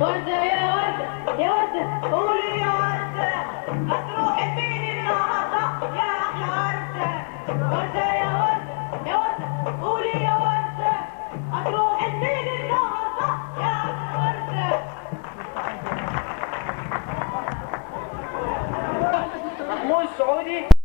وردة يا وردة يا وردة قولي يا وردة هتروحي فين النهارده يا أحلى وردة. وردة يا وردة يا وردة قولي يا وردة هتروحي فين النهارده يا أحلى وردة. محمود السعودي.